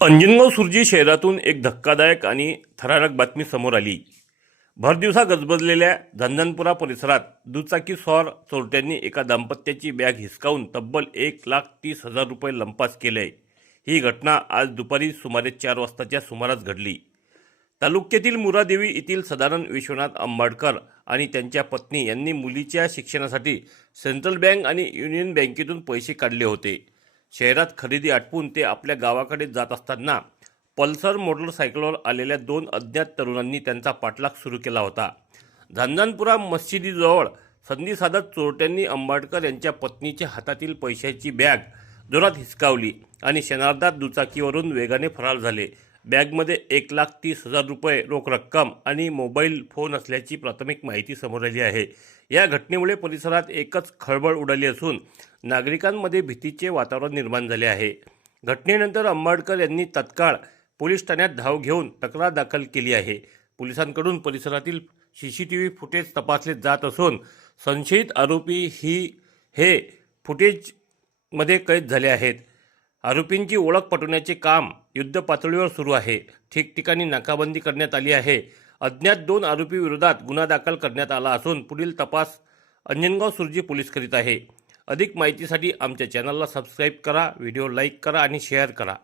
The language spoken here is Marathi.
अंजनगाव सुर्जी शहरातून एक धक्कादायक आणि थरारक बातमी समोर आली। भरदिवसा गजबजलेल्या झंझानपुरा परिसरात दुचाकी स्वार चोरट्यांनी एका दाम्पत्याची बॅग हिसकावून तब्बल 1,30,000 रुपये लंपास केले। ही घटना आज दुपारी सुमारे 4 वाजताच्या सुमारास घडली। तालुक्यातील मुरादेवी येथील सदानंद विश्वनाथ आंबाडकर आणि त्यांच्या पत्नी यांनी मुलीच्या शिक्षणासाठी सेंट्रल बँक आणि युनियन बँकेतून पैसे काढले होते। शहरात खरेदी आटपून ते आपल्या गावाकडे जात असताना पल्सर मोटरसायकलवर आलेल्या 2 अज्ञात तरुणांनी त्यांचा पाठलाग सुरू केला होता। झंझानपुरा मशिदीजवळ संधी साधत चोरट्यांनी आंबाडकर यांच्या पत्नीच्या हातातील पैशाची बॅग जोरात हिसकावली आणि क्षणार्धात दुचाकीवरून वेगाने फरार झाले। बॅगमध्ये 1,30,000 रुपये रोख रक्कम आणि मोबाईल फोन असल्याची प्राथमिक माहिती समोर आली आहे। या घटनेमुळे परिसरात एकच खळबळ उडाली असून नागरिकांमध्ये भीतीचे वातावरण निर्माण झाले आहे। घटनेनंतर आंबाडकर यांनी तत्काळ पोलीस ठाण्यात धाव घेऊन तक्रार दाखल केली आहे। पोलिसांकडून परिसरातील सीसीटीव्ही फुटेज तपासले जात असून संशयित आरोपी हे फुटेजमध्ये कैद झाले आहेत। आरोपींची ओळख पटवण्याचे काम युद्धपातळीवर सुरू आहे। ठिकठिकाणी नाकाबंदी करण्यात आली आहे। अज्ञात 2 आरोपी विरोधात गुन्हा दाखल करण्यात आला असून पुढील तपास अंजनगाव सुर्जी पोलीस करीत आहे। अधिक माहितीसाठी आमच्या चॅनलला सबस्क्राईब करा, व्हिडिओ लाईक करा आणि शेअर करा।